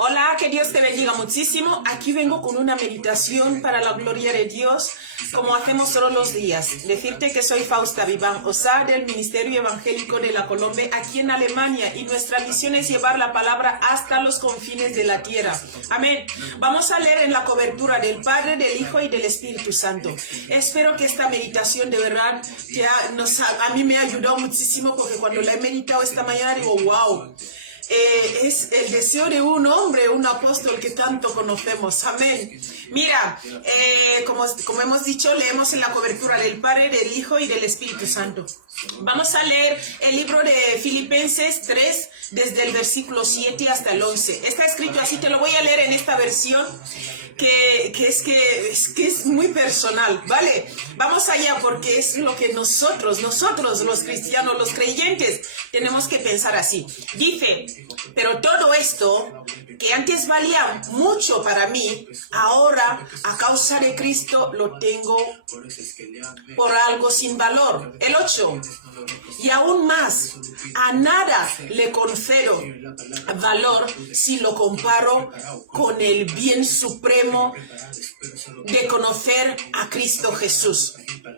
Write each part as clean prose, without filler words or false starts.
Hola, que Dios te bendiga muchísimo. Aquí vengo con una meditación para la gloria de Dios, como hacemos todos los días. Decirte que soy Fausta Viván Osá del Ministerio Evangélico de la Colombe, aquí en Alemania, y nuestra misión es llevar la palabra hasta los confines de la tierra. Amén. Vamos a leer en la cobertura del Padre, del Hijo y del Espíritu Santo. Espero que esta meditación de verdad a mí me ha ayudado muchísimo, porque cuando la he meditado esta mañana digo, wow. Es el deseo de un hombre, un apóstol que tanto conocemos. Amén. Mira, como hemos dicho, leemos en la cobertura del Padre, del Hijo y del Espíritu Santo. Vamos a leer el libro de Filipenses 3, desde el versículo 7 hasta el 11. Está escrito así, te lo voy a leer en esta versión, que es muy personal, ¿vale? Vamos allá, porque es lo que nosotros los cristianos, los creyentes, tenemos que pensar así. Dice, pero todo esto que antes valía mucho para mí, ahora a causa de Cristo lo tengo por algo sin valor. El 8. Y aún más, a nada le concedo valor si lo comparo con el bien supremo de conocer a Cristo Jesús,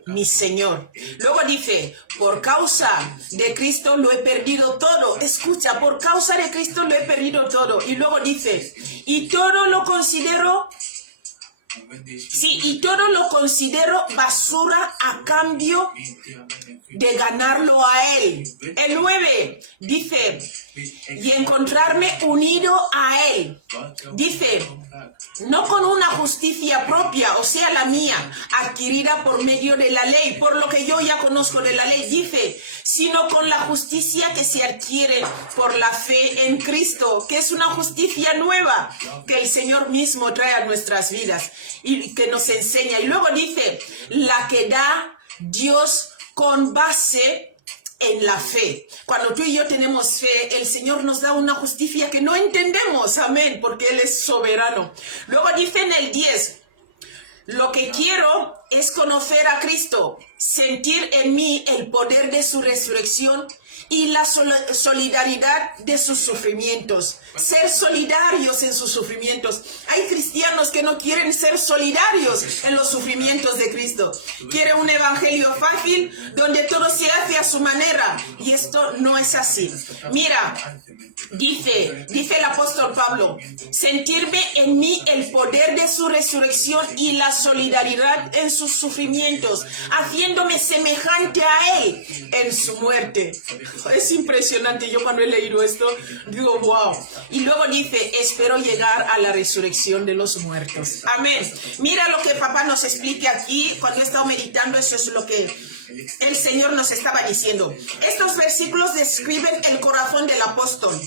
mi Señor. Luego dice, por causa de Cristo lo he perdido todo. Escucha, por causa de Cristo lo he perdido todo. Y luego dice, y todo lo considero basura a cambio de ganarlo a Él. El 9 dice, y encontrarme unido a Él. Dice, no con una justicia propia, o sea, la mía, adquirida por medio de la ley, por lo que yo ya conozco de la ley, dice, sino con la justicia que se adquiere por la fe en Cristo, que es una justicia nueva que el Señor mismo trae a nuestras vidas y que nos enseña. Y luego dice, la que da Dios con base en la fe. Cuando tú y yo tenemos fe, el Señor nos da una justicia que no entendemos, amén, porque Él es soberano. Luego dice en el 10, lo que quiero es conocer a Cristo, sentir en mí el poder de su resurrección y la solidaridad de sus sufrimientos. Ser solidarios en sus sufrimientos. Hay cristianos que no quieren ser solidarios en los sufrimientos de Cristo. Quieren un evangelio fácil donde todo se hace a su manera. Y esto no es así. Mira, dice el apóstol Pablo, sentirme en mí el poder de su resurrección y la solidaridad en sus sufrimientos, haciéndome semejante a Él en su muerte. Es impresionante. Yo cuando he leído esto digo, wow. Y luego dice, espero llegar a la resurrección de los muertos. Amén. Mira lo que papá nos explica aquí. Cuando he estado meditando, eso es lo que el Señor nos estaba diciendo. Estos versículos describen el corazón del apóstol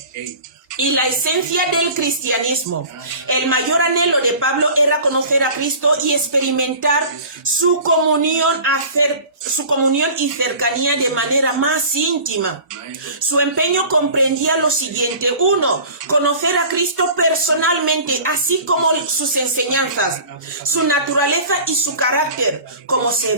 y la esencia del cristianismo. El mayor anhelo de Pablo era conocer a Cristo y experimentar su comunión y cercanía de manera más íntima. Su empeño comprendía lo siguiente: 1. Conocer a Cristo personalmente, así como sus enseñanzas, su naturaleza y su carácter, como se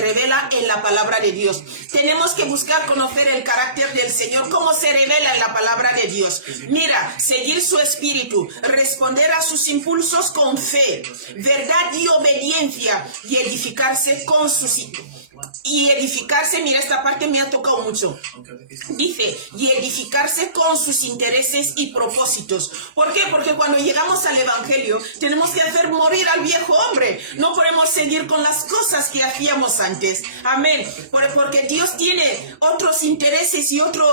revela en la palabra de Dios. Tenemos que buscar conocer el carácter del Señor, como se revela en la palabra de Dios. Mira, seguir su espíritu, responder a sus impulsos con fe, verdad y obediencia, y edificarse con sus... mira, esta parte me ha tocado mucho. Dice, y edificarse con sus intereses y propósitos. ¿Por qué? Porque cuando llegamos al evangelio tenemos que hacer morir al viejo hombre. No podemos seguir con las cosas que hacíamos antes. Amén. Porque Dios tiene otros intereses y otro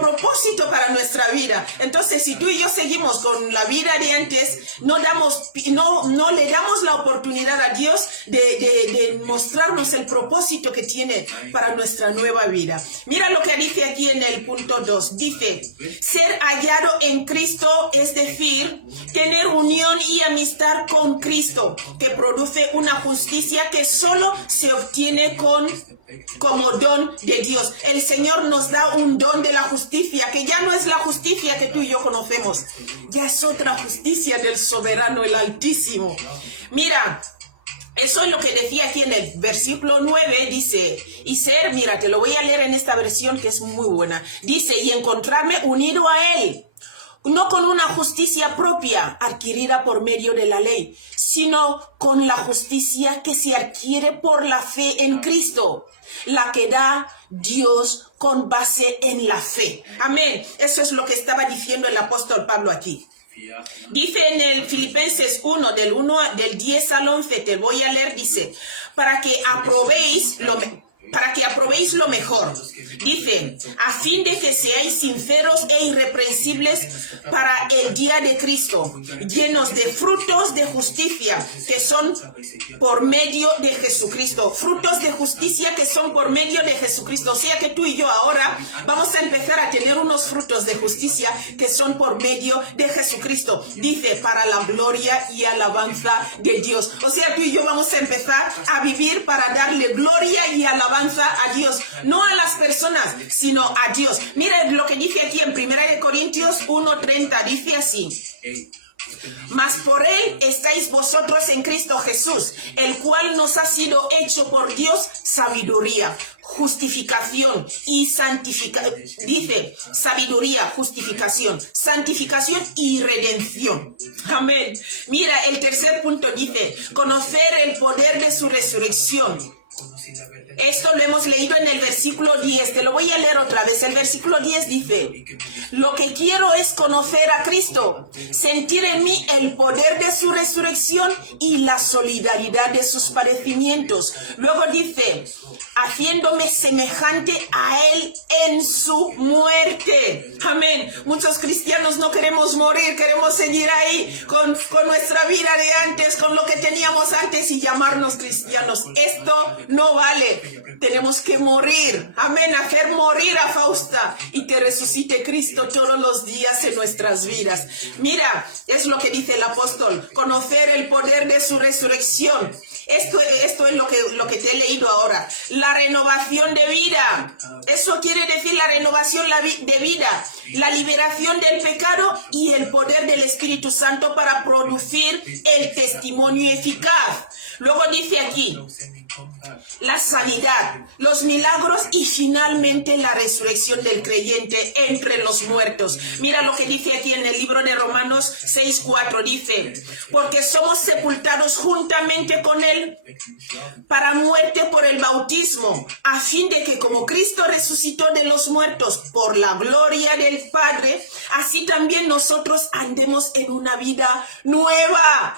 propósito para nuestra vida. Entonces, si tú y yo seguimos con la vida de antes, no le damos la oportunidad a Dios de mostrarnos el propósito que tiene para nuestra nueva vida. Mira lo que dice aquí en el punto 2. Dice, ser hallado en Cristo, es decir, tener unión y amistad con Cristo, que produce una justicia que solo se obtiene como don de Dios. El Señor nos da un don de la justicia, que ya no es la justicia que tú y yo conocemos, ya es otra justicia del soberano, el Altísimo. Mira, eso es lo que decía aquí en el versículo 9, dice, y ser, mira, te lo voy a leer en esta versión que es muy buena. Dice, y encontrarme unido a Él, no con una justicia propia adquirida por medio de la ley, sino con la justicia que se adquiere por la fe en Cristo, la que da Dios con base en la fe. Amén. Eso es lo que estaba diciendo el apóstol Pablo aquí. Dice en el Filipenses 1, del 10 al 11, te voy a leer, dice, para que aprobéis lo mejor. Dice, a fin de que seáis sinceros e irreprensibles para el día de Cristo, llenos de frutos de justicia que son por medio de Jesucristo. Frutos de justicia que son por medio de Jesucristo. O sea que tú y yo ahora vamos a empezar a tener unos frutos de justicia que son por medio de Jesucristo. Dice, para la gloria y alabanza de Dios. O sea, tú y yo vamos a empezar a vivir para darle gloria y alabanza a Dios, no a las personas, sino a Dios. Mira lo que dice aquí en 1 Corintios 1:30, dice así: mas por él estáis vosotros en Cristo Jesús, el cual nos ha sido hecho por Dios sabiduría, justificación y santificación. Dice sabiduría, justificación, santificación y redención. Amén. Mira, el tercer punto dice conocer el poder de su resurrección. Esto lo hemos leído en el versículo 10. Te lo voy a leer otra vez. El versículo 10 dice: lo que quiero es conocer a Cristo, sentir en mí el poder de su resurrección y la solidaridad de sus padecimientos. Luego dice: haciéndome semejante a Él en su muerte. Amén. Muchos cristianos no queremos morir, queremos seguir ahí con nuestra vida de antes, con lo que teníamos antes y llamarnos cristianos. Esto no vale. Tenemos que morir. Amén. Hacer morir a Fausta y que resucite Cristo todos los días en nuestras vidas. Mira, es lo que dice el apóstol. Conocer el poder de su resurrección. Esto es lo que te he leído ahora. La renovación de vida. Eso quiere decir la renovación de vida. La liberación del pecado y el poder del Espíritu Santo para producir el testimonio eficaz. Luego dice aquí, la sanidad, los milagros y finalmente la resurrección del creyente entre los muertos. Mira lo que dice aquí en el libro de Romanos 6:4, dice: porque somos sepultados juntamente con Él para muerte por el bautismo, a fin de que como Cristo resucitó de los muertos por la gloria del Padre, así también nosotros andemos en una vida nueva,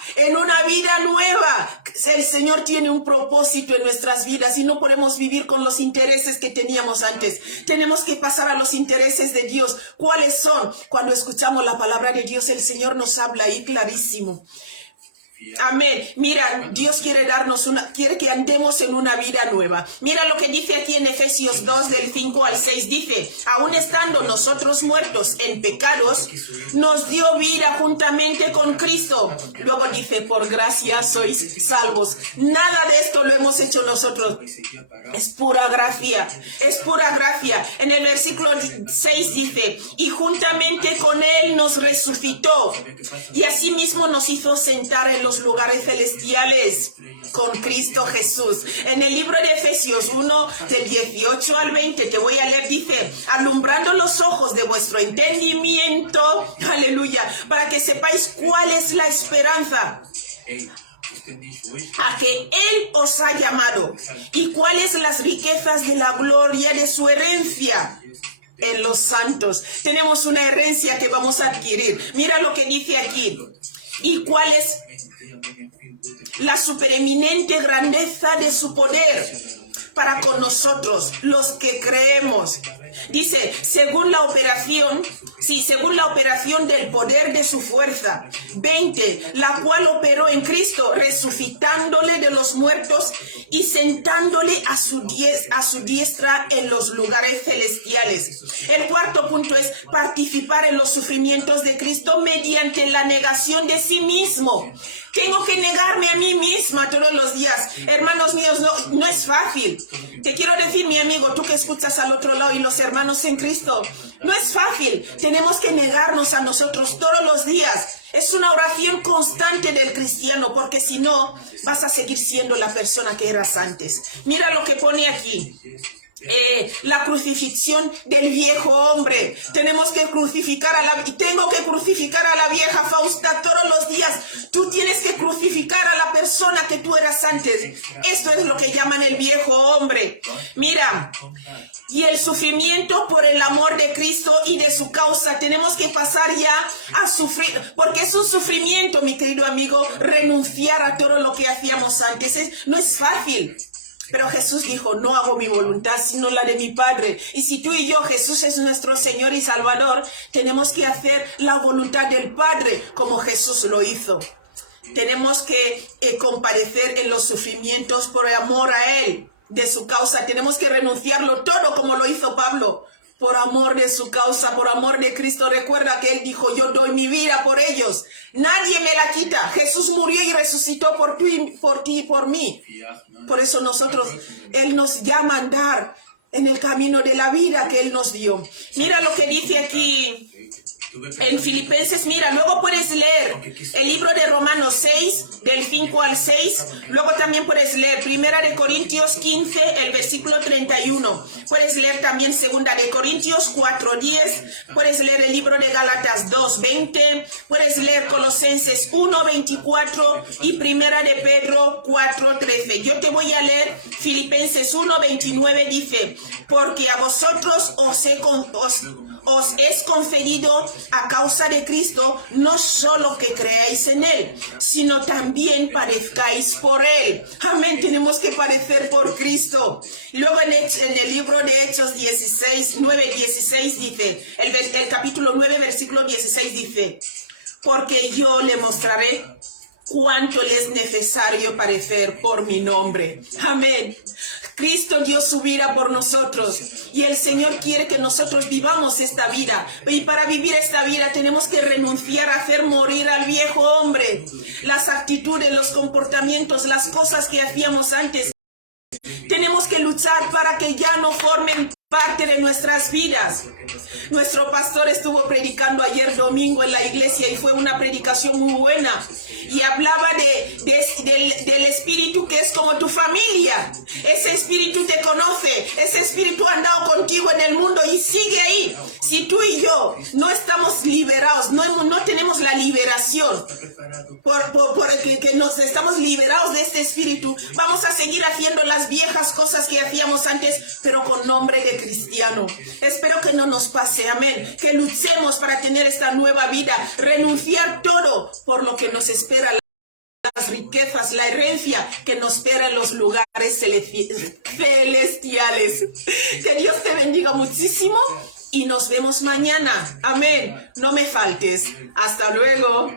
El Señor tiene un propósito en nuestras vidas y no podemos vivir con los intereses que teníamos antes. Tenemos que pasar a los intereses de Dios. ¿Cuáles son? Cuando escuchamos la palabra de Dios, el Señor nos habla ahí clarísimo. Amén. Mira, Dios quiere que andemos en una vida nueva. Mira lo que dice aquí en Efesios 2 del 5 al 6. Dice: aún estando nosotros muertos en pecados, nos dio vida juntamente con Cristo. Luego dice: por gracia sois salvos. Nada de esto lo hemos hecho nosotros. Es pura gracia. Es pura gracia. En el versículo 6 dice: y juntamente con Él nos resucitó y asimismo nos hizo sentar en los lugares celestiales con Cristo Jesús. En el libro de Efesios 1 del 18 al 20 te voy a leer, dice: alumbrando los ojos de vuestro entendimiento, aleluya, para que sepáis cuál es la esperanza a que Él os ha llamado y cuáles las riquezas de la gloria de su herencia en los santos. Tenemos una herencia que vamos a adquirir. Mira lo que dice aquí: y cuál es la supereminente grandeza de su poder para con nosotros, los que creemos. Dice, según la operación del poder de su fuerza, 20, la cual operó en Cristo, resucitándole de los muertos y sentándole a su diestra en los lugares celestiales. El cuarto punto es participar en los sufrimientos de Cristo mediante la negación de sí mismo. Tengo que negarme a mí misma todos los días. Hermanos míos, no es fácil. Te quiero decir, mi amigo, tú que escuchas al otro lado y los hermanos en Cristo, no es fácil. Tenemos que negarnos a nosotros todos los días. Es una oración constante del cristiano, porque si no, vas a seguir siendo la persona que eras antes. Mira lo que pone aquí. la crucifixión del viejo hombre. Tenemos que crucificar tengo que crucificar a la vieja Fausta todos los días. Tú tienes que crucificar a la persona que tú eras antes. Esto es lo que llaman el viejo hombre. Mira, y el sufrimiento por el amor de Cristo y de su causa. Tenemos que pasar ya a sufrir, porque es un sufrimiento, mi querido amigo, renunciar a todo lo que hacíamos antes. No es fácil. Pero Jesús dijo, no hago mi voluntad, sino la de mi Padre. Y si tú y yo, Jesús es nuestro Señor y Salvador, tenemos que hacer la voluntad del Padre como Jesús lo hizo. Tenemos que compadecer en los sufrimientos por amor a Él, de su causa. Tenemos que renunciarlo todo como lo hizo Pablo. Por amor de su causa, por amor de Cristo. Recuerda que Él dijo, yo doy mi vida por ellos. Nadie me la quita. Jesús murió y resucitó por ti y por mí. Por eso Él nos llama a andar en el camino de la vida que Él nos dio. Mira lo que dice aquí en Filipenses. Mira, luego puedes leer el libro de Romanos 6, del 5 al 6. Luego también puedes leer 1 de Corintios 15, el versículo 31. Puedes leer también 2 de Corintios 4, 10. Puedes leer el libro de Gálatas 2, 20. Puedes leer Colosenses 1, 24 y 1 de Pedro 4, 13. Yo te voy a leer Filipenses 1, 29. Dice, porque a vosotros os es concedido a causa de Cristo, no solo que creáis en Él, sino también padezcáis por Él. Amén, tenemos que padecer por Cristo. Luego en el libro de Hechos 9, 16 dice, el capítulo 9, versículo 16 dice, porque yo le mostraré cuánto le es necesario padecer por mi nombre. Amén. Cristo dio su vida por nosotros y el Señor quiere que nosotros vivamos esta vida. Y para vivir esta vida tenemos que renunciar a hacer morir al viejo hombre. Las actitudes, los comportamientos, las cosas que hacíamos antes. Tenemos que luchar para que ya no formen parte de nuestras vidas. Nuestro pastor estuvo predicando ayer domingo en la iglesia y fue una predicación muy buena. Y hablaba del espíritu que es como tu familia. Ese espíritu te conoce. Ese espíritu ha andado contigo en el mundo y sigue ahí. Si tú y yo no estamos liberados, no tenemos la liberación, que nos estamos liberados de este espíritu, vamos a seguir haciendo las viejas cosas que hacíamos antes, pero con nombre de cristiano. Espero que no nos pase, amén. Que luchemos para tener esta nueva vida, renunciar todo por lo que nos espera, las riquezas, la herencia que nos espera en los lugares celestiales. Que Dios te bendiga muchísimo y nos vemos mañana. Amén. No me faltes. Hasta luego.